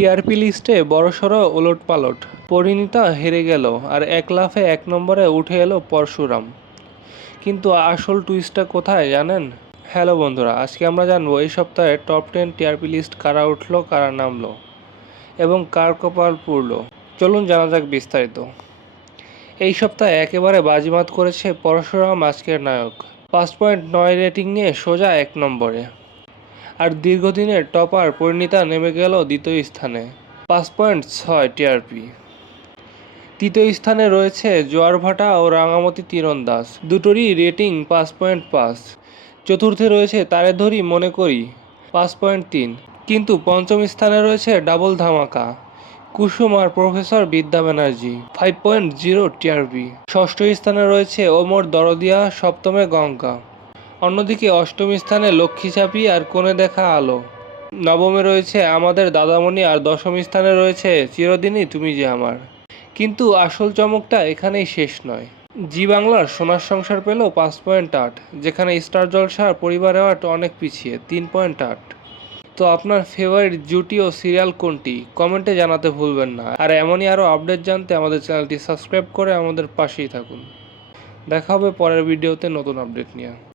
TRP লিস্টে বড়সড় ওলটপালট, পরিণীতা হেরে গেল আর এক লাফে 1 নম্বরে উঠে এলো পরশুরাম। কিন্তু আসল টুইস্টটা কোথায় জানেন? হ্যালো বন্ধুরা, আজকে আমরা জানবো এই সপ্তাহে টপ 10 টিআরপি লিস্ট কারা উঠলো, কারা নামলো এবং কার কপাল পুড়লো। চলুন জানা যাক বিস্তারিত। এই সপ্তাহে একেবারে বাজিমাত করেছে পরশুরাম, আজকের নায়ক। 5.9 রেটিং নিয়ে সোজা 1 নম্বরে। আর দীর্ঘদিনের টপার পরিণীতা নেমে গেল দ্বিতীয় স্থানে, 5.6 টিআরপি। তৃতীয় স্থানে রয়েছে জোয়ারভাটা ও রাঙামাটি তীরন্দাজ, দুটোরই রেটিং 5.5। চতুর্থে রয়েছে তারে ধরি মনে করি, 5.3। কিন্তু পঞ্চম স্থানে রয়েছে ডাবল ধামাকা, কুসুম আর প্রফেসর বিদ্যা ব্যানার্জি, 5.0 টিআরপি। ষষ্ঠ স্থানে রয়েছে ওমর দরদিয়া, সপ্তমে গঙ্গা। অন্যদিকে অষ্টম স্থানে লক্ষ্মী চাপি আর কোণে দেখা আলো। নবমে রয়েছে আমাদের দাদামণি আর দশম স্থানে রয়েছে চিরদিনই তুমি যে আমার। কিন্তু আসল চমকটা এখানেই শেষ নয়। জি বাংলার সোনার সংসার পেল 5.8, যেখানে স্টার জলসার পরিবার অ্যাওয়ার্ড অনেক পিছিয়ে, 3.8। তো আপনার ফেভারিট জুটি ও সিরিয়াল কোনটি কমেন্টে জানাতে ভুলবেন না। আর এমনই আরও আপডেট জানতে আমাদের চ্যানেলটি সাবস্ক্রাইব করে আমাদের পাশেই থাকুন। দেখা হবে পরের ভিডিওতে নতুন আপডেট নিয়ে।